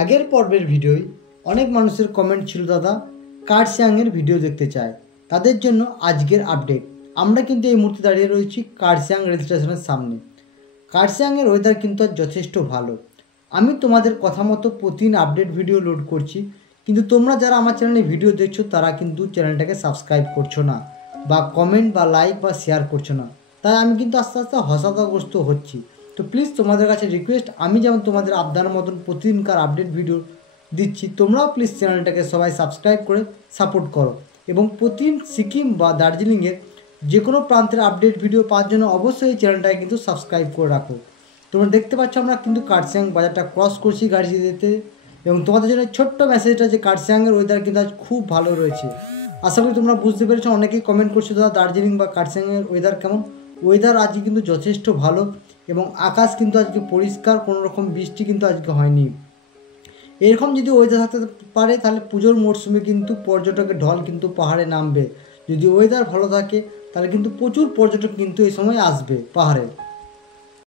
আগের পর্বের ভিডিওয় অনেক মানুষের কমেন্ট ছিল দাদা কার্শিয়াংয়ের ভিডিও দেখতে চায়, তাদের জন্য আজকের আপডেট। আমরা কিন্তু এই মুহূর্তে দাঁড়িয়ে রয়েছি কার্শিয়াং রেল স্টেশনের সামনে। কার্শিয়াংয়ের ওয়েদার কিন্তু আজ যথেষ্ট ভালো। আমি তোমাদের কথা মতো প্রতিদিন আপডেট ভিডিও লোড করছি, কিন্তু তোমরা যারা আমার চ্যানেলে ভিডিও দেখছো তারা কিন্তু চ্যানেলটাকে সাবস্ক্রাইব করছো না, বা কমেন্ট বা লাইক বা শেয়ার করছো না। তাই আমি কিন্তু আস্তে আস্তে হতাশাগ্রস্ত হচ্ছি। তো প্লিজ তোমাদের কাছে রিকোয়েস্ট, আমি যেমন তোমাদের আবদার মতন প্রতিদিনকার আপডেট ভিডিও দিচ্ছি, তোমরাও প্লিজ চ্যানেলটাকে সবাই সাবস্ক্রাইব করে সাপোর্ট করো। এবং প্রতিদিন সিকিম বা দার্জিলিংয়ের যে কোনো প্রান্তের আপডেট ভিডিও পাওয়ার জন্য অবশ্যই এই চ্যানেলটাকে কিন্তু সাবস্ক্রাইব করে রাখো। তোমরা দেখতে পাচ্ছ আমরা কিন্তু কার্শিয়াং বাজারটা ক্রস করছি গাড়ি যেতে, এবং তোমাদের জন্য ছোট্ট মেসেজটা যে কার্শিয়াংয়ের ওয়েদার কিন্তু আজ খুব ভালো রয়েছে। আশা করি তোমরা বুঝতে পেরেছো। অনেকেই কমেন্ট করছো দাদা দার্জিলিং বা কার্শিয়াংয়ের ওয়েদার কেমন। ওয়েদার আজকে কিন্তু যথেষ্ট ভালো, এবং আকাশ কিন্তু আজকে পরিষ্কার, কোনো রকম বৃষ্টি কিন্তু আজকে হয়নি। এরকম যদি ওয়েদার থাকতে পারে তাহলে পুজোর মরশুমে কিন্তু পর্যটকের ঢল কিন্তু পাহাড়ে নামবে। যদি ওয়েদার ভালো থাকে তাহলে কিন্তু প্রচুর পর্যটক কিন্তু এই সময় আসবে পাহাড়ে।